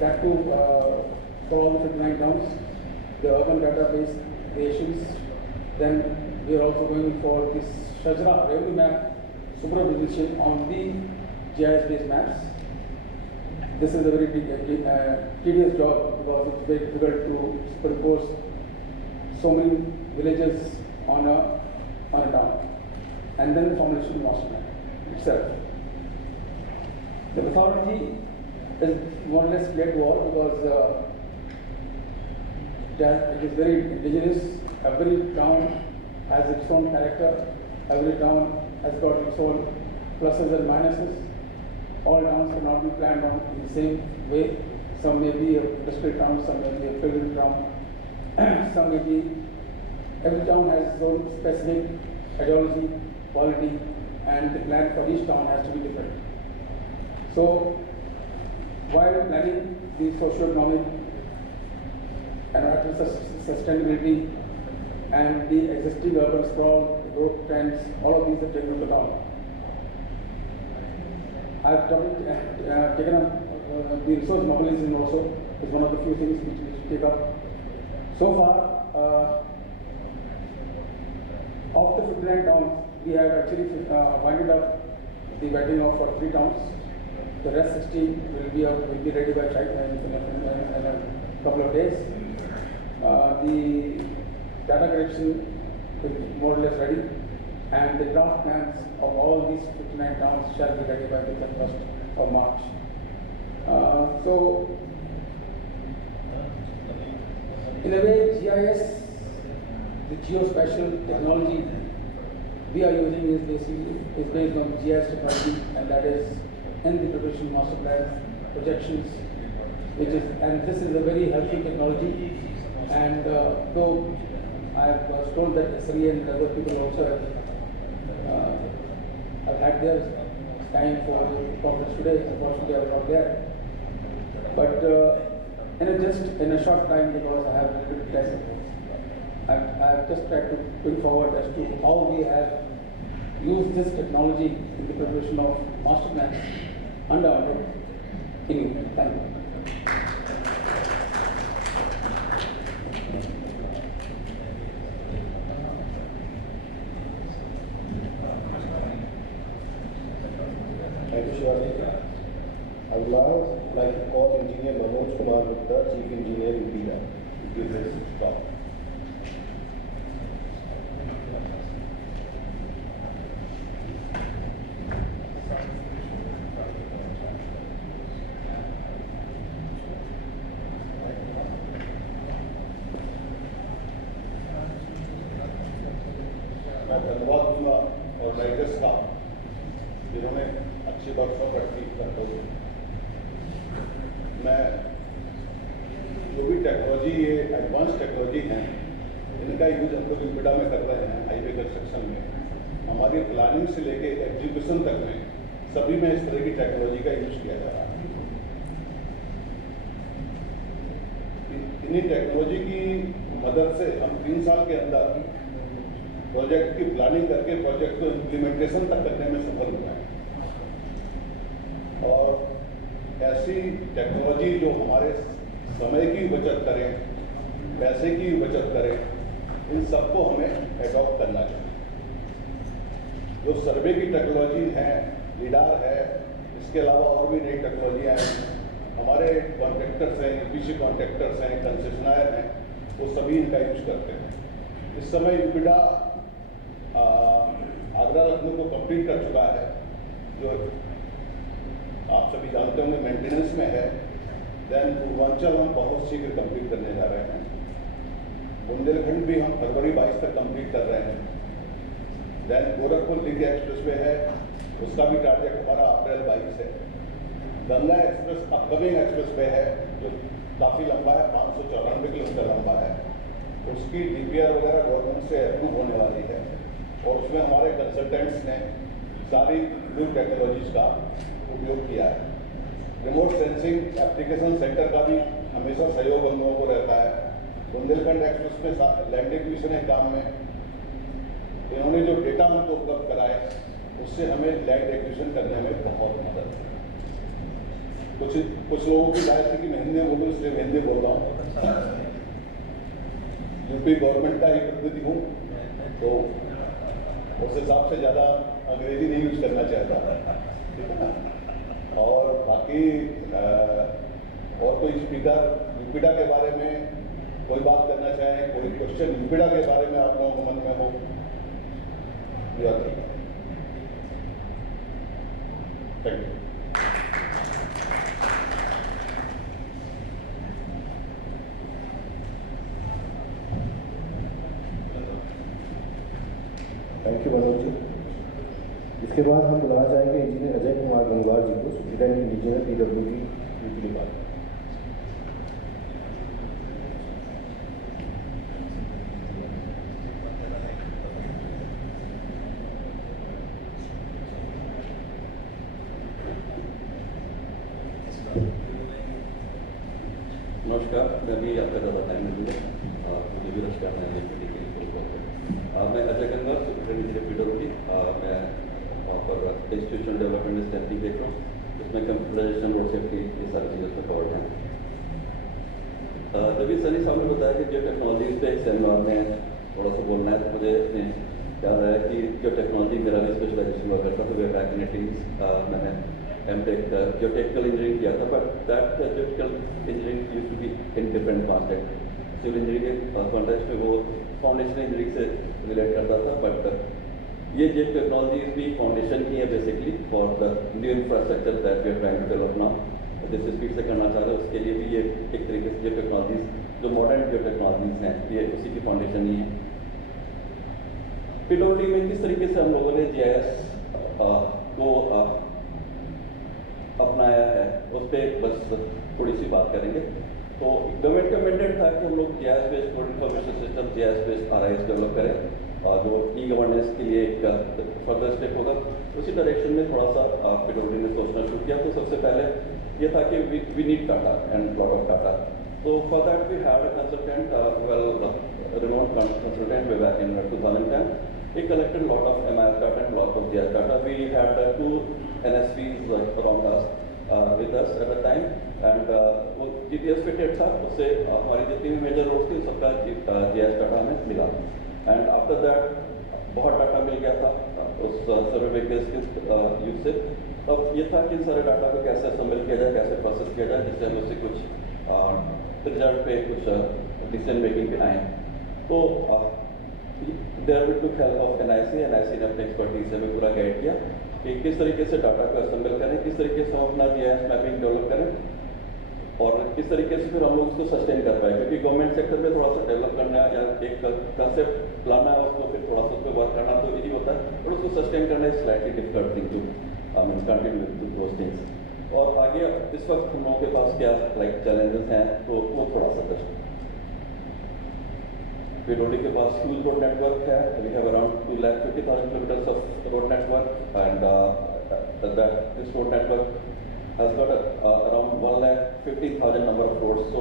that too for all the 59 towns, the urban database creations. Then we are also going for this Shajra revenue map superposition on the GIS-based maps. This is a very tedious job because it's very difficult to superpose so many villages on a town, and then the formulation of master plan itself. The methodology is more or less clear to all because it is very indigenous. Every town has its own character. Every town has got its own pluses and minuses. All towns cannot be planned on in the same way. Some may be an industrial town, some may be a pilgrim town, some may be. Every town has its own specific ideology, quality, and the plan for each town has to be different. So, while planning the socio-economic environmental sustainability and the existing urban sprawl, the growth trends, all of these are taken into account. I've taken up the resource mobilization also is one of the few things which we should take up. So far, of the 59 towns, we have actually winded up the vetting of for 3 towns. The rest 16 will be ready by in a couple of days. The data collection is more or less ready, and the draft plans of all these 59 towns shall be ready by the 31st of March. So, in a way, GIS, the geospatial technology we are using is based on GIS technology, and that is in the preparation master plans, projections, and this is a very helpful technology. And though I was told that SRE and other people also have had their time for the conference today, unfortunately I was not there. But in a short time, because I have a little bit time, I've just tried to bring forward as to how we have used this technology in the preparation of master plans under in. Thank you. Thank you, Shivaji. I would now like to call Engineer Manoj Kumar Gupta, Chief Engineer in UPIDA, to give his talk. मैं धन्यवाद दूंगा और writers का जिन्होंने अच्छी workshop रखी करते हुए। मैं जो भी टेक्नोलॉजी ये एडवांस टेक्नोलॉजी हैं इनका यूज हम लोग UPIDA में कर रहे हैं हाईवे कंस्ट्रक्शन में। हमारी प्लानिंग से लेके एग्जीक्यूशन तक में सभी में इस तरह की टेक्नोलॉजी का यूज किया जा रहा है। इन्हीं टेक्नोलॉजी की मदद से हम 3 साल के अंदर प्रोजेक्ट की प्लानिंग करके प्रोजेक्ट को इम्प्लीमेंटेशन तक करने में सफल हुआ है। और ऐसी टेक्नोलॉजी जो हमारे समय की बचत करें, पैसे की बचत करें, इन सबको हमें एडॉप्ट करना चाहिए। जो सर्वे की टेक्नोलॉजी है, लीडार है, इसके अलावा और भी नई टेक्नोलॉजियाँ हैं। हमारे कॉन्ट्रैक्टर्स हैं, EPC कॉन्ट्रैक्टर्स हैं, कंसेशनर हैं, वो सभी इनका यूज करते हैं। इस समय UPIDA आगरा लखनऊ को कंप्लीट कर चुका है, जो आप सभी जानते होंगे मेंटेनेंस में है। देन पूर्वांचल हम बहुत शीघ्र कंप्लीट करने जा रहे हैं। बुंदेलखंड भी हम फरवरी 22 तक कंप्लीट कर रहे हैं। Then Gorakhpur link expressway है, उसका भी टारगेट हमारा अप्रैल 22 है। Ganga express upcoming expressway है जो काफ़ी लंबा है, 594 किलोमीटर लंबा है। उसकी DPR वगैरह गवर्नमेंट से अप्रूव होने वाली है और उसमें हमारे कंसल्टेंट्स ने सारी न्यू टेक्नोलॉजीज का उपयोग किया है। रिमोट सेंसिंग एप्लीकेशन सेंटर का भी हमेशा सहयोग हम लोगों को रहता है। बुंदेलखंड एक्सप्रेस में लैंड एक्विजिशन के काम में इन्होंने जो डेटा हमको उपलब्ध कराए उससे हमें लैंड एक्विजिशन करने में बहुत मदद है। कुछ लोगों की राय थी कि मैं हिंदी बोलूँ, इसलिए मैं हिंदी बोल रहा हूँ। यूपी गवर्नमेंट का ही प्रतिनिधि हूँ, तो उस हिसाब से ज़्यादा अंग्रेजी नहीं यूज करना चाहता, ठीक है ना। और बाकी और कोई स्पीकर यूपीडा के बारे में कोई बात करना चाहें, कोई क्वेश्चन यूपीडा के बारे में आप लोगों के मन में हो, या thank you. Thank you Manoj ji. इसके बाद हम बुलाना चाहेंगे इंजीनियर अजय कुमार गंगवार जी को, superintendent engineer PWD UP department. नमस्कार, मैं भी आपका ज़्यादा टाइम नहीं दूँगा, मुझे भी नमस्कार मैं Ajay Gangwar, superintendent engineer PWD। मैं वहाँ पर इंस्टीट्यूशन डेवलपमेंट स्टैंडिंग देख रहा हूँ, इसमें कंप्यूटराइजेशन, रोड सेफ्टी, ये सारी चीज़ें उसमें कवर्ड हैं। जब भी सनी साहब ने बताया कि जो टेक्नोलॉजी पे सेमिनार में थोड़ा सा बोलना है, तो मुझे याद आया कि जो टेक्नोलॉजी मेरा भी स्पेशलाइजेशन हुआ करता था, वे बैक इन 80s मैंने M.Tech जो टेक्निकल इंजीनियरिंग किया था, but that technical engineering used to be in different context. Civil engineering के कॉन्टेक्स्ट में वो फाउंडेशन इंजीनियरिंग से रिलेट करता था, बट ये जो टेक्नोलॉजी भी फाउंडेशन की है basically for the new infrastructure that we are trying to develop now. जिस स्पीड से करना चाह रहे हैं उसके लिए भी ये एक तरीके से जो टेक्नोलॉजीज, जो मॉडर्न जो टेक्नोलॉजीज हैं, ये उसी की फाउंडेशन ही है। PWD में किस तरीके से हम लोगों ने GIS को अपनाया है, उस पर बस थोड़ी सी बात करेंगे। तो गवर्नमेंट का मैंडेट था कि हम लोग GIS based code information system, GIS based RIS develop करें, और जो ई-गवर्नेंस के लिए एक फर्दर स्टेप होगा, उसी डायरेक्शन में थोड़ा सा PWD ने सोचना शुरू किया। तो सबसे पहले ये था कि we need data and lot of data. So for that we had a consultant, renowned consultant way back in 2010. He collected a lot of MIS data and lot of GIS data. We had two NSVs around us with us at the time, and वो GPS fitted था, उससे हमारी जितनी भी major roads थी सबका GIS data हमें मिला। एंड आफ्टर दैट बहुत डाटा मिल गया था उस सर्वे व्हीकल्स के यूज से। अब ये था कि इन सारे डाटा को कैसे असेंबल किया जाए, कैसे प्रोसेस किया जाए, जिससे हम उससे कुछ रिजल्ट पे कुछ डिसीजन मेकिंग पे आए। तो there will to help of NIC ने अपने एक्सपर्टीज से हमें पूरा गाइड किया कि किस तरीके से डाटा को असेंबल करें, किस तरीके से हम अपना GIS मैपिंग डेवलप करें, और किस तरीके से फिर हम लोग उसको सस्टेन कर पाए। क्योंकि गवर्नमेंट सेक्टर में थोड़ा सा डेवलप करना या एक कंसेप्ट लाना है, उसको फिर थोड़ा सा उस पर वर्क करना तो इजी होता है, और उसको सस्टेन करना is slightly difficult thing to continue with those things. और आगे इस वक्त हम लोगों के पास क्या चैलेंजेस हैं, तो वो थोड़ा सा दर्ज। PWD के पास ह्यूज रोड नेटवर्क है। We have around 2,50,000 kilometres of road network, and this road network has got around 1,50,000 number of roads. So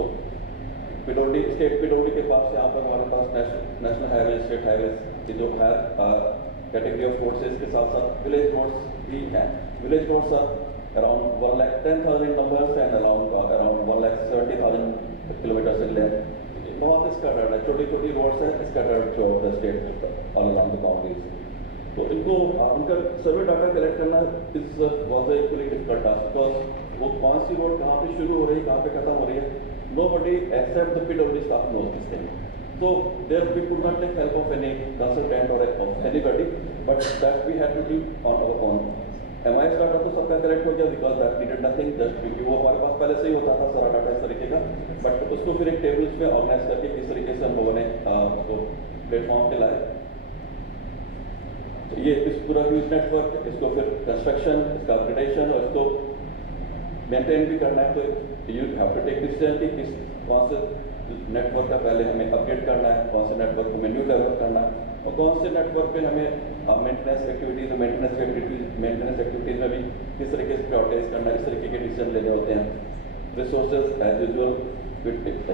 state PWD के पास यहाँ पर हमारे पास नेशनल हाईवे, स्टेट हाईवे की जो है कैटेगरी ऑफ रोड्स है, इसके साथ साथ विलेज रोड्स भी हैं। Village roads are around 1,10,000 numbers and around 1,70,000 kilometers in length. बहुत स्कैटर्ड है, छोटी छोटी रोड्स है scattered through out the state all around the boundaries. तो इनको उनका सर्वे डाटा कलेक्ट करना is was a equally difficult task, because वो कौन सी रोड कहाँ पे शुरू हो रही है, कहाँ पे खत्म हो रही है, nobody except the PWD staff knows this thing. So there we could not take help of any consultant or of anybody, but that we had to do on our own. MIS data तो सबका collect हो गया, because that needed nothing, just क्योंकि वो हमारे पास पहले से ही होता था सारा डाटा इस तरीके का, बट उसको फिर एक टेबल्स में ऑर्गेनाइज करके किस तरीके से हम लोगों ने उसको प्लेटफॉर्म पे लाए। तो ये इस पूरा ह्यूज नेटवर्क, इसको फिर कंस्ट्रक्शन, इसका अपग्रेडेशन और इसको मेंटेन भी करना है, तो you have to take decision कि किस कौन से नेटवर्क का पहले हमें अपडेट करना है, कौन से नेटवर्क को न्यू डेवलप करना है, और कौन से नेटवर्क पे हमें मेंटेनेंस एक्टिविटीज़ में भी किस तरीके से प्रायोरिटाइज करना है, इस तरीके के डिसीजन लेने होते हैं। रिसोर्सेज एज यूजुअल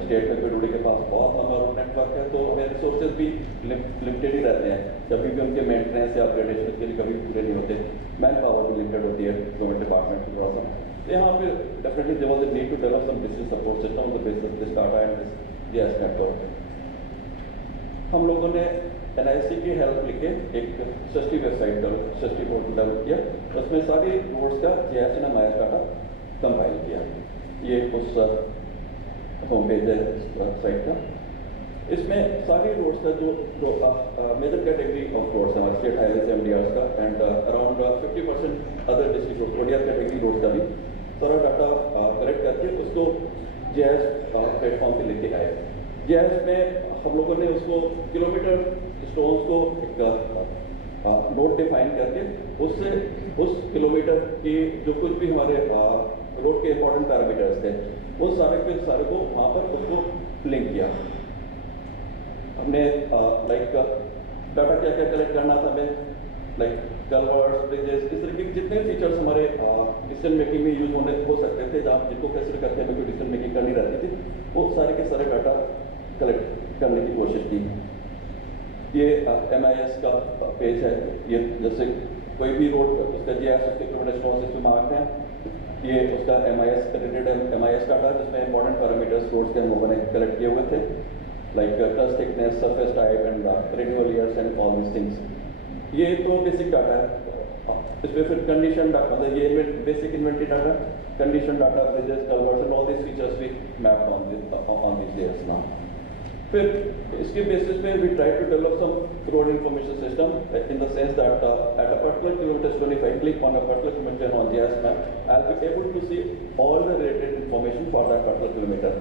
स्टेट में PWD के पास बहुत लंबा रोड नेटवर्क है, तो हमें रिसोर्सेज भी लिमिटेड ही रहते हैं, जब भी उनके मेंटेनेंस या अपग्रेडेशन के लिए कभी पूरे नहीं होते। मैन पावर भी लिमिटेड होती है गवर्नमेंट डिपार्टमेंट की थोड़ा सा। तो यहाँ पे definitely there was a need to develop some digital support system on the basis of this data and this GIS network. हम लोगों ने NIC की हेल्प लेके एक सस्ती वेबसाइट डेवलप, सस्ती पोर्टल डेवलप किया, उसमें सारी रोड्स का GIS and MIS data compile किया। ये उस होम पेज है वेबसाइट का। इसमें सारी रोड्स का जो मेजर कैटेगरी ऑफ रोड्स हमारे स्टेट हाईवेज MDRs का and around 50% other district road ODR category roads का भी सारा डाटा कलेक्ट करके उसको जीआईएस प्लेटफॉर्म पे लेके आए। जीआईएस में हम लोगों ने उसको किलोमीटर स्टोन्स को एक नोट डिफाइन करके उससे उस किलोमीटर की जो कुछ भी हमारे रोड के इंपॉर्टेंट पैरामीटर्स थे उन सारे के सारे को वहाँ पर उसको लिंक किया। हमने लाइक डाटा क्या क्या कलेक्ट करना था हमें, लाइक कलवर्स, ब्रिजेस, इस तरह के जितने फीचर्स हमारे डिसीजन मेकिंग में यूज हो सकते थे, जहाँ जिनको कंसिडर करते हैं कोई डिसीजन मेकिंग करनी रहती थी, वो सारे के सारे डाटा कलेक्ट करने की कोशिश की। ये MIS का पेज है, ये जैसे कोई भी रोड उसका जीआईएस उसके किलोमीटर स्टोन्स इसमें मार्क्ड हैं। ये उसका MIS रेटेड MIS डाटा जिसमें इंपॉर्टेंट पैरामीटर्स रोड्स के हम लोगों ने कलेक्ट किए हुए थे, like trust thickness, surface type and renewal years and all these things. ये तो बेसिक डाटा है। इसमें फिर कंडीशन डाटा, मतलब ये basic inventory data, condition data, bridges, culverts and all this features we map on this layers now. फिर इसके basis पे we try to develop some road information system in the sense that at a particular kilometer zone, if I click on a particular kilometer on GIS map, I'll be able to see all the related information for that particular kilometer.